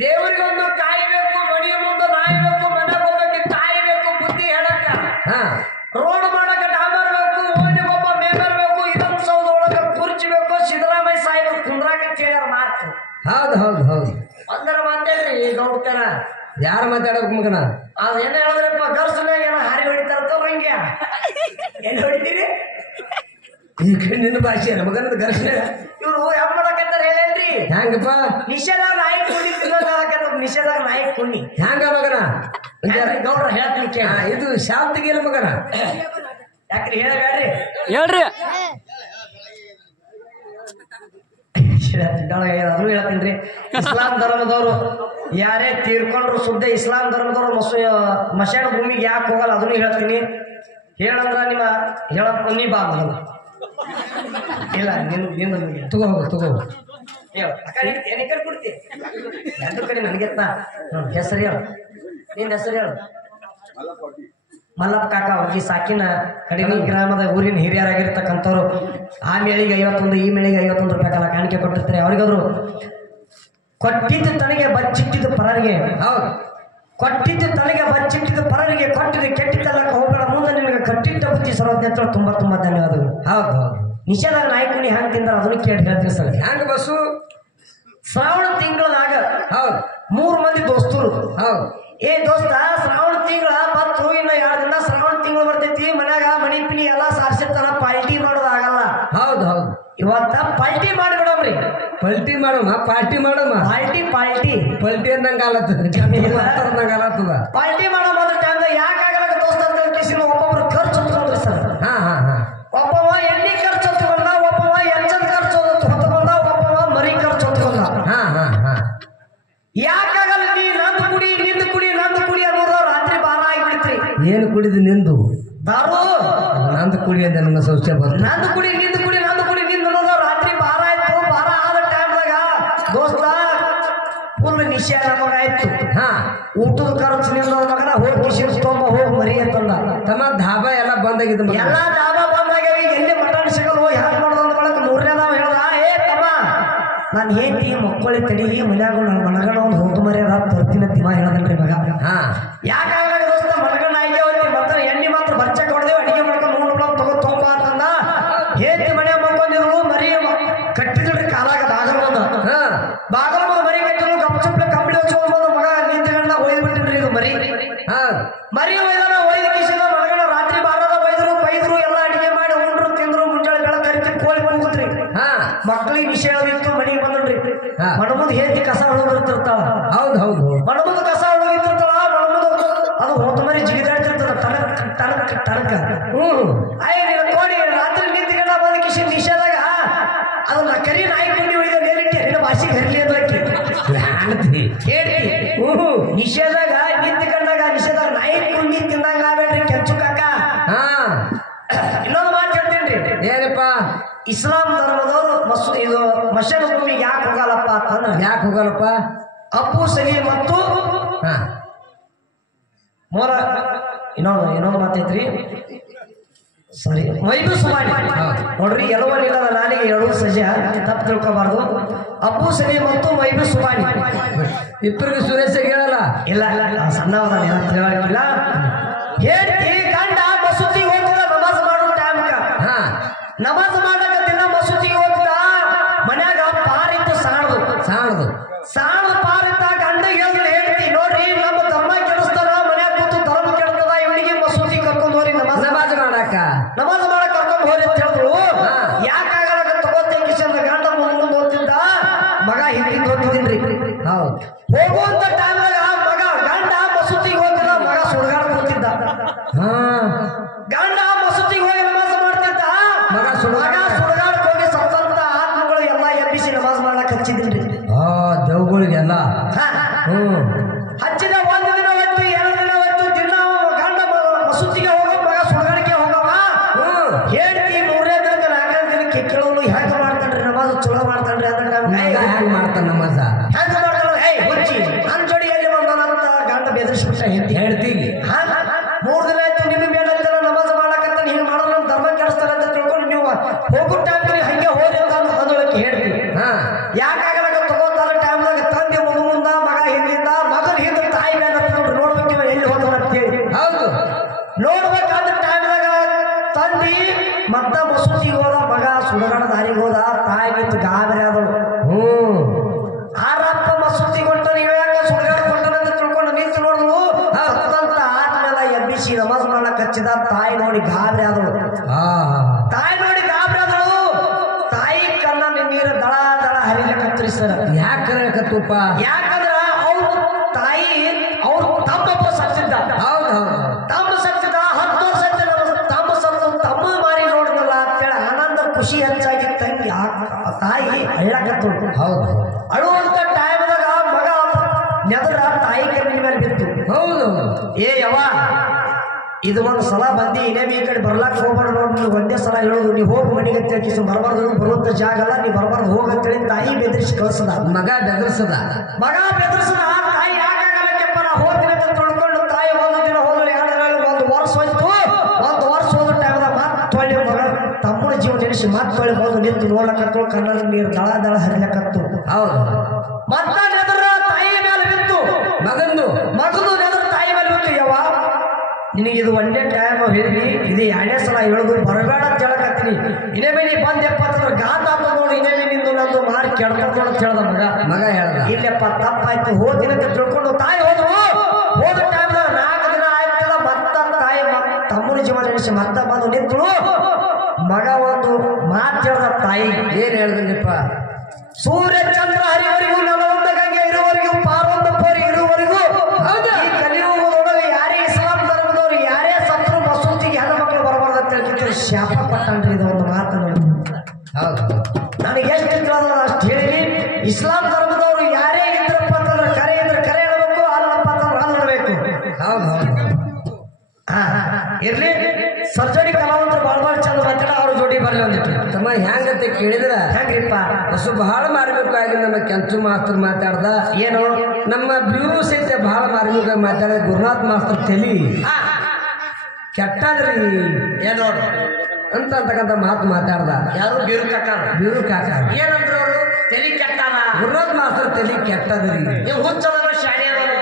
ದೇವರಿಗೊಂದು ಕಾಯಬೇಕು, ಮನೆಯ ಮುಂದೆ ನಾಯಬೇಕು, ಮನೆಗೆ ಹೋಗಕ್ಕೆ ಕಾಯಬೇಕು, ಬುದ್ಧಿ ಹೇಳಕ್ಕ. ರೋಡ್ ಮಾಡಕ್ಕೆ ಡಾಮರ್ ಬೇಕು, ಓಣಿಗೊಬ್ಬ ಮೇಂಬರ್ ಬೇಕು, ವಿಧಾನಸೌಧದೊಳಗೆ ಕುರ್ಚಿಬೇಕು, ಸಿದ್ದರಾಮಯ್ಯ ಸಾಹೇಬರು ಕುಂದ್ರಾಕ ಕೇಳ್ಯಾರ ಮಾತು. ಹೌದು ಹೌದು ಹೌದು. ಒಂದರ ಮಾತೇನ್ರಿ ಗೌಡ್ತಾರ ಯಾರು ಮಾತಾಡಬೇಕು ಮಗನ? ಅದೇನ ಹೇಳಿದ್ರಪ್ಪ, ಗರ್ಸನಾಗ ಏನೋ ಹಾರಿ ಹೊಡಿತಾರತ್ತವ್ರ ಹಂಗೆ ಎಲ್ಲಿ ಹೊಡಿತೀರಿ? ನಿನ್ನ ಭಾಷೆ ಮಗನದ ಘರ್ಷಣೆ ಇವ್ರು ಹೆಂಗ್ ಮಾಡಕತ್ತಾರ ಹೇಳೇನ್ರಿ? ಹೆಂಗಪ್ಪ? ನಿಷೇಧಾಗ ನಾಯಿ ಕುಂಡಿ ತಿನ್ನೋದಾಗತ್ತ, ನಿಷೇಧಾಗ ನಾಯಿ ಕುಂಡಿ ಹೆಂಗ ಮಗನ? ಗೌಡ್ರ ಹೇಳ್ತೀನಿ ಕೇಳ. ಇದು ಶಾಂತಿಗಿಲ್ಲ ಮಗನ. ಯಾಕ್ರಿ ಹೇಳಬೇಡ್ರಿ, ಹೇಳ್ರಿ. ಅದನ್ನು ಹೇಳ್ತೀನಿ. ಇಸ್ಲಾಂ ಧರ್ಮದವರು ಯಾರೇ ತೀರ್ಕೊಂಡ್ರು ಸುದ್ದ ಇಸ್ಲಾಂ ಧರ್ಮದವ್ರು ಮಶಾಣ ಭೂಮಿಗೆ ಯಾಕೆ ಹೋಗಲ್ಲ ಅದನ್ನು ಹೇಳ್ತೀನಿ. ಹೇಳಂದ್ರ ನಿಮ್ಮ ಹೇಳಪ್ಪ ನೀ ಬಾ ಬರಲ್ಲ. ಇಲ್ಲ ನಿನ್ನ ತಗೋ ತಗೋ ಏನಕ್ಕೆ ಕೊಡ್ತಿ ಎರಡು ಕಡೆ ನನಗೆತ್ತ ಹೆಸರು ಹೇಳು, ನಿನ್ನ ಹೆಸರು ಹೇಳು. ಮಲ್ಲಪ್ಪ ಕಾಕ ಅವ್ರಿಗೆ ಸಾಕಿನ ಕಡಿಮೆ ಗ್ರಾಮದ ಊರಿನ ಹಿರಿಯರಾಗಿರ್ತಕ್ಕಂಥವ್ರು. ಆ ಮೇಳಿಗೆ 51, ಈ ಮೇಳಿಗೆ 51 ರೂಪಾಯಿ ಕಾಲ ಕಾಣಿಕೆ ಕೊಟ್ಟಿರ್ತಾರೆ. ಅವ್ರಿಗಾದ್ರು ಕೊಟ್ಟಿದ್ದು ತನಗೆ ಬಚ್ಚಿಟ್ಟಿದ್ದು ಪರರಿಗೆ. ಹೌದು, ಕೊಟ್ಟಿದ್ದು ತನಗೆ ಬಚ್ಚಿಟ್ಟಿದ್ದು ಪರರಿಗೆ, ಕೊಟ್ಟಿದ್ದು ಕೆಟ್ಟಿದ್ದಲ್ಲಕ್ಕೆ ಹೋಗಬೇಡ, ಮುಂದೆ ನಿಮಗೆ ಕಟ್ಟಿಟ್ಟ ಬುದ್ಧಿ ಸರ್ವಜ್ಞ ಅಂತ ತುಂಬಾ ತುಂಬಾ ಧನ್ಯವಾದಗಳು. ಹೌದು ಹೌದು. ನಿಷೇಧಾಗ ನಾಯಕನಿ ಹ್ಯಾಂಗ ತಿಂದಾರ ಅದನ್ನು ಕೇಳಿ ಹೇಳ್ತೀವಿ ಸರ್. ಹ್ಯಾಂಗ ಬಸ್ಸು? ಶ್ರಾವಣ ತಿಂಗಳದಾಗ ಹೌದು 3 ಮಂದಿ ದೋಸ್ತರು. ಹೌದು. ಏ ದೋಸ್ತ, ಶ್ರಾವಣ ತಿಂಗಳ ಮತ್ತು ಇನ್ನು 2 ದಿನ ಶ್ರಾವಣ ತಿಂಗಳು ಬರ್ತೈತಿ, ಮನ್ಯಾಗ ಮನಿ ಪಿನಿ ಎಲ್ಲಾ ಸಾರ್ಸಿರ್ತಾನ, ಪಾಲ್ಟಿ ಮಾಡೋದಾಗಲ್ಲ. ಹೌದು ಹೌದು. ಇವತ್ತ ಪಾಲ್ಟಿ ಮಾಡಿ ಬಿಡಮ್ರಿ. ಪಲ್ಟಿ ಮಾಡೋಣ, ಪಾರ್ಟಿ ಮಾಡೋಣ. ಪಾಲ್ಟಿ ಪಲ್ಟಿ ಅಂದಂಗ ಆಲತ್ತದ. ಪಾಲ್ಟಿ ಮಾಡೋ ಮೊದಲ ಟೈಮ್ ಯಾಕಾಗಲ್ಲ ದೋಸ್ತ ಅಂತ ಕೇಸಿನ ಒಬ್ಬೊಬ್ರು ಖರ್ಚು ಹೊತ್ಕೊಂಡ್ರಿ ಸರ್. ಒಬ್ಬವ ಎಣ್ಣೆ ಖರ್ಚು ಹೊತ್ಕೊಂಡ, ಒಬ್ಬವ ಎಚ್ಚದ ಖರ್ಚು ಹೊತ್ಕೊಂಡ, ಒಬ್ಬವ ಮರಿ ಖರ್ಚು ಹೊತ್ಕೊಂಡ. ಯಾಕಾಗಲ್ಲ? ನೀ ನಂದು ಕುಡಿ, ನಿಂದು ಕುಡಿ, ನಂದು ಕುಡಿ ಅನ್ನೋದು ರಾತ್ರಿ 12 ಆಗಿಬಿಡ್ತ್ರಿ. ಏನು ಕುಡಿದು ನಿಂದು? ದಾರು. ನಂದು ಕುಡಿ ಅಂತ ನನ್ನ ಶೌಚ ಬಂತು. ನಂದು ಕುಡಿ, ನಿಂದು ಕುಡಿ, ನಂದು ಕುಡಿ, ನಿಂದು ಅನ್ನೋದು ರಾತ್ರಿ 12 ಆಯ್ತು. 12 ಆದ ಟೈಮ್ದಾಗ ದೋಸ್ತ ಫುಲ್ ನಿಷೇಧ ಮಗ ಆಯ್ತು. ಊಟದ ಖರ್ಚು ನಿಂದ ಮಗನ ಹೋಗಿ ಕಿಶನ್ ತೊಂಬ ಹೋಗಿ ಮರಿ ಅಂತಂದ. ತಮ್ಮ ಧಾಬಾ ಎಲ್ಲ ಬಂದಾಗಿದ್ದು. ಎಲ್ಲ ದಾಬಾ ಬಂದಾಗ್ಯಾವ. ಈಗ ಎಲ್ಲಿ ಮಟನ್ ಸಿಗಲ್ವೋ ಹ್ಯಾಂಗ ಮಾಡೋದಂತ ಬಳಕ 3ನೇದಾವ ಹೇಳ್ದ, ಏ ತಮ್ಮ ನಾನು ಹೇಂತಿ ಮಕ್ಕಳಿ ತಡಿ, ಮನ್ಯಾಗ ನನ್ನ ಮನಗಣ ಒಂದು ಹೊತ್ತು ಮರ್ಯಾದ ತರ್ತಿನ ತಿಮ್ಮ ಹೇಳದನ್ರಿ ಮಗ. ಯಾಕಾಗಲ್ಲ ದೋಸ್ತ, ಮನಗಣ ಆಗ್ಯಾವತಿ ಮಾತ್ರ ಎಣ್ಣೆ ಮಾತ್ರ ಬರ್ಚಕ್ ಹೊಡೆದೇವು, ಅಡಿಗೆ ಮಾಡ್ಕೊಂಡು 3 ಬ್ಲಾಕ್ ತಗೋ ತೊಂಬ ಅಂತಂದ. ಹೇಂತಿ ಮನೆ ಮಕ್ಕೊಂಡಿರು, ಮರಿ ಕಟ್ಟಿದ್ರಿ ಕಾಲಾಗ ಬಾಗಲ ಮರಿ ಕಟ್ಟಿದ್ರು, ಗಪ್ಚಪ್ಲೆ ಕಂಬಳಿ ಹಚ್ಕೊಂಡು ಮಗ ನಿಂತಗಂಡ ಒಯ್ದು ಬಿಟ್ಟಿನ್ರಿ. ಇದು ಮರಿ ಒಯ್ದಾನ. ಒಯ್ದು ಕಿಶಿದ ಮನಗಣ ರಾತ್ರಿ 12 ಒಯ್ದ್ರು ಪೈದ್ರು ಎಲ್ಲ ಅಡಿಗೆ ಮಾಡಿ ಉಂಡ್ರು ತಿಂದ್ರು. ಮುಂಜಾನೆ ಬೆಳಗ್ಗೆ ಕರಿತಿ ಕೋಳಿ ಬಂದ್ಬಿಟ್ರಿ. ಮಕ್ಳಿಗೆ ವಿಷಯ ಇತ್ತು, ಮನೆಗೆ ಬಂದ್ರಿ. ಮಣಮುಂದ್ ಹೇಂತಿ ಕಸ ಹೊಳಗಿರ್ತಿರ್ತಾಳ. ಹೌದು ಹೌದು. ಮಣಮುಂದ್ ಕಸ ಹೊಳಗಿರ್ತಿರ್ತಾಳ. ಮಣಮುಂದ್ ಅದು ಹೋದ ಮರಿ ಜಿಗಿದಾಡ್ತಿರ್ತದ ಟನಕ. ಕೋಳಿ ರಾತ್ರಿ ನಿಂತಗಂಡ ಬಂದ ಕಿಶಿ ನಿಷೇಧಾಗ ಅದನ್ನ ಕರಿ ನಾಯಿ ಕುಂಡಿ ಉಳಿದ ನೇರಿಟ್ಟಿ ಹರಿದ ಭಾಷೆಗೆ ಹರಿಲಿ ಅಂದ್ರಕ್ಕೆ ಹೇಳ್ತಿ. ನಿಷೇಧಾಗ ನಿಂತಕೊಂಡಾಗ ನಿಷೇಧಾಗ ನಾಯಿ ಕುಂಡಿ ತಿಂದಂಗ ಆಗ್ಬೇಡ್ರಿ ಕೆಂಚು ಕಾಕ. ಇನ್ನೊಂದು ಮಾತು ಹೇಳ್ತೇನ್ರಿ. ಏನಪ್ಪ? ಇಸ್ಲಾಂ ಧರ್ಮದವರು ಇದು ಮಶಾನ ಭೂಮಿಗೆ ಯಾಕೆ ಹೋಗಲ್ಲಪ್ಪ ಅಂತಂದ್ರೆ, ಯಾಕೆ ಹೋಗಲ್ಲಪ್ಪ? ಅಪ್ಪು ಸಲಿ ಮತ್ತು ಮೋರ ಇನ್ನೊಂದು ಮಾತೈತ್ರಿ. ಸಾರಿ, ಮೈಬು ಸುಮಾರಿ ನೋಡ್ರಿ. ಎಲ್ಲವನ್ನಿಲ್ಲದ ನಾಲಿಗೆ ಹೇಳೋದು ಸಹಜ, ತಪ್ಪು ತಿಳ್ಕೋಬಾರ್ದು. ಅಪ್ಪು ಸಲಿ ಮತ್ತು ಮೈಬು ಸುಮಾರಿ ಇಬ್ಬರಿಗೂ ಸುರೇಶ ಹೇಳಲ್ಲ. ಇಲ್ಲ ಸಣ್ಣವರ ಹೇಳಕ್ಕಿಲ್ಲ. ಹೇಳ್ತಿ ಗಂಡ ಮಸೂತಿಗೆ ಹೋಗ್ತದ ನಮಾಜ್ ಮಾಡೋ ಟೈಮ್ಗ. ನಮಾಜ್ ಮಾಡಕ ದಿನ ಮಸೂತಿಗೆ ಹೋಗ್ತ, ಮನ್ಯಾಗ ಪಾರಿತ್ತು ಸಾಣದು ಪಾರಿತ್ತ. ಗಂಡ ಹೇಳಿದ್ರೆ ಹೇಳ್ತಿ, ನೋಡ್ರಿ ನಮ್ಮ ಧರ್ಮ ಕೆಡಿಸ್ತಾರ, ಮನ್ಯಾಗ ಕೂತು ಧರ್ಮ ಕೆಡ್ತದ, ಇವನಿಗೆ ಮಸೂತಿ ಕರ್ಕೊಂಡು ಹೋರಿ ನಮಾಜ್ ಮಾಡಕ ಕರ್ಕೊಂಡು ಹೋರಿ ಅಂತ ಹೇಳಿದ್ರು. ಯಾಕಾಗಲ್ಲ ತಗೋತೆ ಕಿಶನ್ ಗಂಡ ಮುಂದೆ ಓದ್ತಿದ್ದ, ಮಗ ಹಿಂದಿದ್ದು ಓದ್ತಿದ್ದೀನ್ರಿ. ಹೋಗುವಂತ ಟೈಮ್ದಾಗ ಮಗ ಗಂಡ ಮಸೂತಿಗೆ ಹೋಗ್ತಿದ್ದ, ಮಗ ಸುಡ್ಗಾಡ ಕೂತಿದ್ದ. ಗಂಡ ಮಸೂತಿಗೆ ಹೋಗಿ ನಮಾಜ್ ಮಾಡ್ತಿದ್ದ, ಮಗ ಸುಡ್ಗಾಡ ಹೋಗಿ ಸತ್ತಂತ ಆತ್ಮಗಳು ಎಲ್ಲ ಎಬ್ಬಿಸಿ ನಮಾಜ್ ಮಾಡ್ಲಕ್ ಹಚ್ಚಿದ್ರಿ. ದೇವುಗಳಿಗೆಲ್ಲ ಹಚ್ಚಿದ 1 ದಿನ ಹೊತ್ತು 2 ದಿನ ಹೊತ್ತು ದಿನ ಗಂಡ ಮಸೂತಿಗೆ ಹೋಗೋ, ಮಗ ಸುಡ್ಗಾಡಿಕೆ ಹೋಗವ. ಹೇಳ್ತಿ 3ನೇ ದಿನಕ್ಕೆ 4ನೇ ದಿನಕ್ಕೆ ಕೇಳೋನು ಹೆಂಗ ಮಾಡ್ತಾನ್ರಿ ನಮಾಜ್, ಚಲೋ ಮಾಡ್ತಾನ್ರಿ ಅಂತ ಹೆಂಗ್ ಮಾಡ್ತಾನ ನಮಾಜ? ಹೆಂಗ ಮಾಡ್ತಾನ? ಹುಚ್ಚಿ ನನ್ನ ಜೋಡಿ ಎಲ್ಲಿ ಬಂದಾನಂತ ಗಂಡ ಬೆದರಿಸ್ಬಿಟ್ಟ ಹೇಳ್ತೀವಿ. 3 ದಿನ ಆಯ್ತು ನಿಮ್ಮ ಮೇಲೆ ನಮಾಜ್ ಮಾಡಕಂತ ಹಿಂಗ್ ಮಾಡೋದು ನಮ್ಮ ಧರ್ಮ ಕೆಡಿಸ್ತಾರೆ ಅಂತ ತಿಳ್ಕೊಂಡು ನೀವು ಹೋಗೋ ಟೈಮ್ಗೆ ಹಂಗೆ ಹೋರಿ ಅಂತ ಅಂದೊಳಕ್ಕೆ ಹೇಳ್ತೀವಿ. ಯಾಕಾಗಲ್ಲ ತಗೋತಾರ ಟೈಮ್ದಾಗ ತಂದೆ ಮುಂದ ಕಳಿಸಿದ. ತಾಯಿ ನೋಡಿ ಗಾಬರಿ ಆದಳು. ತಾಯಿ ನೋಡಿ ಗಾಬರಿ ಆದಳು. ತಾಯಿ ಕಣ್ಣ ನೀರು ದಳ ದಳ ಹರಿಲಿಕ್ಕೆ ಸರ್. ಯಾಕಪ್ಪ? ಯಾಕಂದ್ರ ಅವ್ರು ತಾಯಿ ಅವ್ರು ತಮ್ಮ ಸತ್ತಿದ್ದ. ತಮ್ಮ ಸತ್ತಿದ್ದ 10 ವರ್ಷ ತಮ್ಮ ಸತ್ತು ತಮ್ಮ ಮಾರಿ ನೋಡಿದಲ್ಲ ಅಂತೇಳಿ ಆನಂದ ಖುಷಿ ಹೆಚ್ಚಾಗಿ ತಂಗಿ ತಾಯಿ ಅಳ್ಳಕತ್ತಳು. ಹೌದು. ಅಳುವಂತ ಟೈಮ್ದಾಗ ಮಗ ನೆದರ ತಾಯಿ ಕಣ್ಣಿನ ಮೇಲೆ ಬಿತ್ತು. ಹೌದು. ಏ ಯವ್ವ, ಇದು ಒಂದು ಸಲ ಬಂದಿ ಇನ್ನೇನು ಈ ಕಡೆ ಬರ್ಲಾಕ್ ಹೋಗ್ಬಾರ್ದು ನೋಡಿ. ನೀವು ಒಂದೇ ಸಲ ಹೇಳೋದು, ನೀವು ಹೋಗಿ ಮನೆಗೆ ತಿಳ್ಕಿಸ್ ಬರಬಾರ್ದು, ಬರುವಂತ ಜಾಗ ಅಲ್ಲ, ನೀವು ಬರಬಾರ್ದು ಹೋಗಂತೇಳಿ ತಾಯಿ ಬೆದರಿಸಿ ಕಳಿಸದ. ಮಗ ಬೆದರ್ಸದ. ತಾಯಿ ಯಾಕಾಗಲಕ್ಕೆಪ್ಪ ನಾ ಹೋಗ್ತೀನಿ ಅಂತ ತೊಳ್ಕೊಂಡು ತಾಯಿ ಒಂದು ದಿನ ಹೋದ್ರೆ 2 ದಿನ 1 ವರ್ಷ ಹೋಯ್ತು. 1 ವರ್ಷ ಹೋದ ಟೈಮ್ದಾಗ ಮತ್ತೆ ಮಗ ತಮ್ಮನ ಜೀವ ನೆನೆಸಿ ಮತ್ತೆ ಬಂದು ನಿಂತು ನೋಡಕತ್ತು. ಕನ್ನಡ ನೀರು ದಳ ದಳ ಹರಿಲಕತ್ತು. ಹೌದು. ಮತ್ತ ನೆದರ ತಾಯಿ ಮೇಲೆ ಬಿತ್ತು. ಮಗಂದು ನೆದರ ತಾಯಿ ಮೇಲೆ ಬಿತ್ತು. ಯವ್ವ, ನಿನಗೆ ಇದು ಒಂದೇ ಟೈಮ್ ಹೇಳಿ, ಇದು 2ನೇ ಸಲ ಹೇಳುದು, ಬರಬೇಡ ಅಂತ ಹೇಳಕತ್ತೀನಿ. ಇನ್ನೇ ನೀ ಬಂದೆಪ್ಪ ಅಂತಂದ್ರೆ ಗಾತ ನೋಡಿ ಇನ್ನೇ ನಿಂದು ನಂದು ಮಾರಿ ಕೆಡ್ಕೊಂಡು ಅಂತ ಹೇಳ್ದ ಮಗ ಹೇಳ್ದ. ಇಲ್ಲಪ್ಪ ತಪ್ಪಾಯ್ತು, ಹೋದಿನ ಅಂತ ತಿಳ್ಕೊಂಡು ತಾಯಿ ಹೋದ್ರು. ಹೋದ ಟೈಮ್ದಾಗ 4 ದಿನ ಆಯ್ತಲ್ಲ, ಮತ್ತ ತಾಯಿ ತಮ್ಮನ ಜೀವ ನೆನೆಸಿ ಮತ್ತ ಬಂದು ನಿಂತಳು. ಮಗ ಒಂದು ಮಾತು ಹೇಳ್ದ ತಾಯಿ. ಏನ್ ಹೇಳ್ದಪ್ಪ? ಸೂರ್ಯ ಚಂದ್ರ ಹರಿವರೆಗೂ ನೆಲವೊಂದ ಗಂಗೆ ಇರುವವರೆಗೂ ಪಾರೊಂದ ಪೋರಿ ಇರುವವರೆಗೂ ಈ ಕಲಿಯುಗದೊಳಗೆ ಯಾರೇ ಇಸ್ಲಾಂ ಧರ್ಮದವ್ರು ಯಾರೇ ಸತ್ರು ಮಸೂತಿಗೆ ಹೆಣ್ಣು ಮಕ್ಕಳು ಬರಬಾರ್ದು ಅಂತ ಹೇಳ್ತಿದ್ರು. ಶಾಪ ಪಟ್ಟನ್ರಿ ಇದು ಒಂದು ಮಾತು. ನನಗೆ ಎಷ್ಟು ಕೇಳೋದು ಅಷ್ಟು ಹೇಳಿನಿ. ಇಸ್ಲಾಂ ಧರ್ಮದವ್ರು ಯಾರೇ ಇದ್ರಪ್ಪ ಅಂತಂದ್ರೆ ಕರೆ ಇದ್ರೆ ಕರೆ ಇಡಬೇಕು, ಅಲ್ಲಪ್ಪ ಅಂತಂದ್ರೆ ಅಲ್ಲಿಡಬೇಕು. ಇರ್ಲಿ, ಸರ್ಜರಿ ಕಲಾವಂತರು ಬಾಳ ಚಂದ ಮಾತಾಡ, ಅವ್ರ ಜೋಡಿ ಬರ್ಲಿ ಒಂದಿಟ್ಟು. ತಮ್ಮ ಹೆಂಗಂತ ಕೇಳಿದ್ರ ಹೆಂಗ್ರಿಪ್ಪ? ಬಸ್ಸು ಬಹಳ ಮಾರ್ಮಿಕವಾಗಿ ನಮ್ಮ ಕೆಂಚು ಮಾಸ್ತರ್ ಮಾತಾಡ್ದ. ಏನು ನಮ್ಮ ಬ್ಲೂ ಸಹಿತ ಬಹಳ ಮಾರ್ಮಿಕ ಮಾತಾಡ. ಗುರುನಾಥ್ ಮಾಸ್ತರ್ ತಲಿ ಕೆಟ್ಟದ್ರಿ ಏನೋ ಅಂತಕ್ಕಂಥ ಮಾತು ಮಾತಾಡ್ದ. ಯಾರು? ಬೀರು ಕಾಕ. ಏನಂದ್ರು ಅವರು? ತಲಿ ಕೆಟ್ಟಾನ. ಗುರುನಾಥ್ ಮಾಸ್ತರ್ ತಲಿ ಕೆಟ್ಟದ್ರಿ. ನೀವು ಹುಚ್ಚದನು ಶಾಣೆ ಅದನು.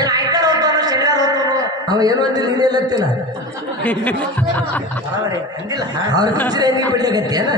ಏನು ಆಯ್ತಾರ ಹೋಗ್ತಾನು ಶನಿವಾರ ಹೋಗ್ತಾನು. ಅವ ಏನು ಅಂದಿಲ್ಲ, ಇನ್ನೆಲ್ಲತ್ತಿಲ್ಲ ಅವ್ರ ಕುಚ್ಚಿನ ಹೆಂಗೆ ಬಿಡ್ಲಿಕ್ಕತ್ತೇನ?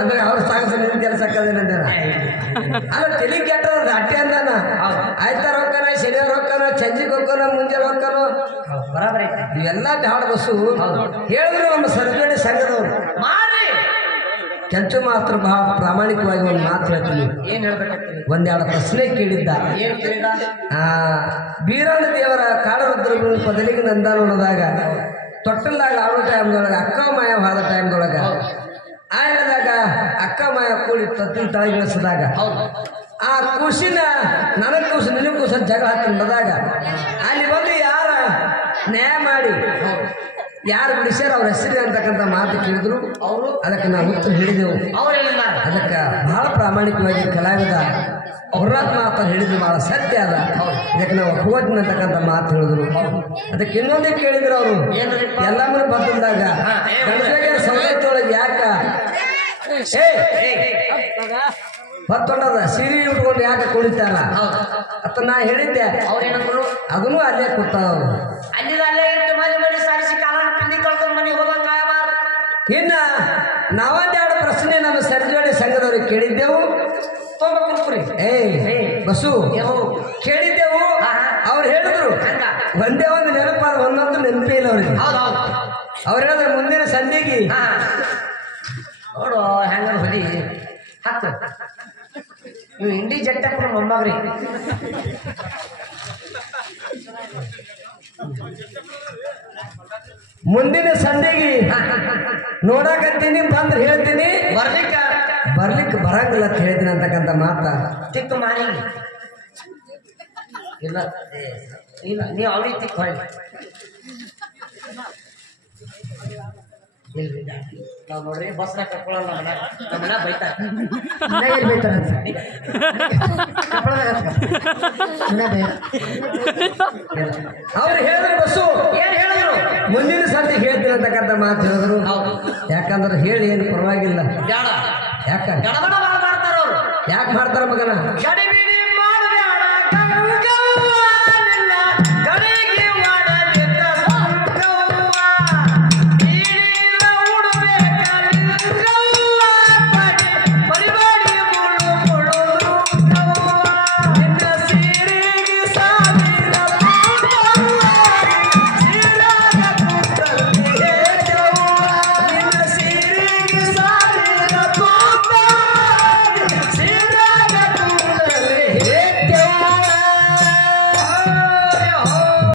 ಅಂದ್ರೆ ಅವ್ರ ಸಾಗಸ ಕೆಲಸ ಹಾಕದೇನಂದ. ಅಲ್ಲ, ತಲಿ ಕೆಟ್ಟದ ಅಟ್ಟೆ ಅಂದಾನ. ಆಯ್ತಾರ ಹೋಗ್ತಾನ, ಶನಿವಾರ ಹೋಗ್ತಾನ, ಸಂಜೆಗೆ ಹೋಗ್ತಾನ, ಮುಂಜಾನೆ ಹೋಗ್ತಾನ. ಬರಾಬರಿ. ಇವೆಲ್ಲ ಬ್ಯಾಡ ಬಸ್ಸು ಹೇಳಿದ್ರು ನಮ್ಮ ಸರ್ಜರಿ ಸಂಘದವ್ರು. ಕೆಂಚು ಮಾತ್ರ ಬಹಳ ಪ್ರಾಮಾಣಿಕವಾಗಿ ಒಂದು ಮಾತು ಹೇಳ್ತೀನಿ. ಏನ್ ಹೇಳ್ಬೇಕಾಗ್ತದೆ? 1-2 ಪ್ರಶ್ನೆ ಕೇಳಿದ್ದ. ಏನ್ ಕೇಳಿದ? ಬೀರಣ್ಣ ದೇವರ ಕಾಳರುದ್ರಗಳು ಪದಲಿಗೆ ನಂದಾನದಾಗ ತೊಟ್ಟಲ್ದಾಗ ಆಡೋ ಟೈಮ್ದೊಳಗ ಅಕ್ಕ ಮಾಯವಾದ ಟೈಮ್ದೊಳಗ ಹೇಳಿದಾಗ ಅಕ್ಕ ಮಾಯ ಕೂಡಿ ತತ್ತಿನ ತಳಗಿಳಿಸಿದಾಗ ಆ ಖುಷಿನ ನನಗ್ ಕೂಸು ನಿನಗ್ ಕೂಸ ಜಗಳ ಹಾಕಿ ನಡೆದಾಗ ಅಲ್ಲಿ ಬಂದು ಯಾರ ನ್ಯಾಯ ಮಾಡಿ ಯಾರು ಬಿಡಿಸ್ಯಾರ ಅವ್ರ ಹೆಸರು ಅಂತಕ್ಕಂಥ ಮಾತು ಕೇಳಿದ್ರು. ಅವರು ಅದಕ್ಕೆ ನಾವು ಉತ್ತರ ಹೇಳಿದೆವು. ಅದಕ್ಕೆ ಬಹಳ ಪ್ರಾಮಾಣಿಕವಾಗಿ ಕಲಾವಿದ ಗುರುನಾಥ್ ಮಾತು ಹೇಳಿದ್ರು ಬಹಳ ಸತ್ಯ ಅದ. ಇದಕ್ಕೆ ನಾವು ಹೋಗ್ತೀನಿ ಅಂತಕ್ಕಂಥ ಮಾತು ಹೇಳಿದ್ರು. ಅದಕ್ಕೆ ಇನ್ನೊಂದೇ ಕೇಳಿದ್ರು ಅವರು. ಎಲ್ಲಾದ್ರೂ ಬಂದಾಗ ಸೌಲಭ್ಯೊಳಗೆ ಯಾಕ ಹೊತ್ತೊಂಡದ ಸೀರೆ ಉಟ್ಕೊಂಡು ಯಾಕೆ ಕುಳಿತಾರ ಅಂತ ನಾ ಹೇಳಿದ್ದೆ. ಅವ್ರೇನಂದ್ರು? ಅದನ್ನು ಅಲ್ಲೇ ಕೊಟ್ಟವರು. ಅಲ್ಲೇ ಇಟ್ಟು ಮನೆ ಸಾರಿಸಿ ಕಾಲ ಪಿಂಡಿ ಕಳ್ಕೊಂಡು ಮನೆಗೆ ಹೋಗಂಗ. ಇನ್ನ ನಾವೊಂದೆರಡು ಪ್ರಶ್ನೆ ನಮ್ಮ ಸರ್ಜೋಡಿ ಸಂಘದವ್ರಿಗೆ ಕೇಳಿದ್ದೆವು. ಬಸ್ಸು ಕೇಳಿದ್ದೆವು. ಅವ್ರು ಹೇಳಿದ್ರು ಒಂದೇ ಒಂದು ನೆನಪಾದ, ಒಂದೊಂದು ನೆನಪೇ ಇಲ್ಲ ಅವ್ರಿಗೆ. ಅವ್ರು ಹೇಳಿದ್ರು ಮುಂದಿನ ಸಂಧಿಗೆ ನೋಡು ಹೆಂಗ ಹೊಲಿ ಹಾಕು. ನೀವು ಇಂಡಿ ಜಟ್ಟಪ್ಪ ಮೊಮ್ಮಗ್ರಿ. ಮುಂದಿನ ಸಂಧಿಗೆ ನೋಡಕತ್ತೀನಿ, ಬಂದ್ರೆ ಹೇಳ್ತೀನಿ, ಬರ್ಲಿಕ್ಕೆ ಬರಂಗಿಲ್ಲ ಅಂತ ಹೇಳ್ತೀನಿ ಅಂತಕ್ಕಂಥ ಮಾತ ತಿಕ್ಕು ಮಾರಿ ಇಲ್ಲ ಇಲ್ಲ. ನೀವು ಅವ್ರಿಗೆ ತಿಕ್ಕು ಹೊಳ್ಳಿ ನಾವು ನೋಡ್ರಿ ಬಸ್ನಾಗ ಕರ್ಕೊಳ್ಳಲ್ಲ. ನಮ್ಮ ಬೈತಾರೆ ಅವ್ರು ಹೇಳಿದ್ರು. ಬಸ್ಸು ಏನ್ ಹೇಳಿದ್ರು? ಮುಂದಿನ ಸಂಧಿಗೆ ಹೇಳ್ತೀನಿ ಅಂತಕ್ಕಂಥ ಮಾತು ಹೇಳಿದ್ರು. ಯಾಕಂದ್ರೆ ಹೇಳಿ ಏನು ಪರವಾಗಿಲ್ಲ. ಯಾಕೆ ಮಾಡ್ತಾರ ಅವ್ರು? ಯಾಕೆ ಮಾಡ್ತಾರ ಮಗನ? ಗಡಿಬಿಡಿ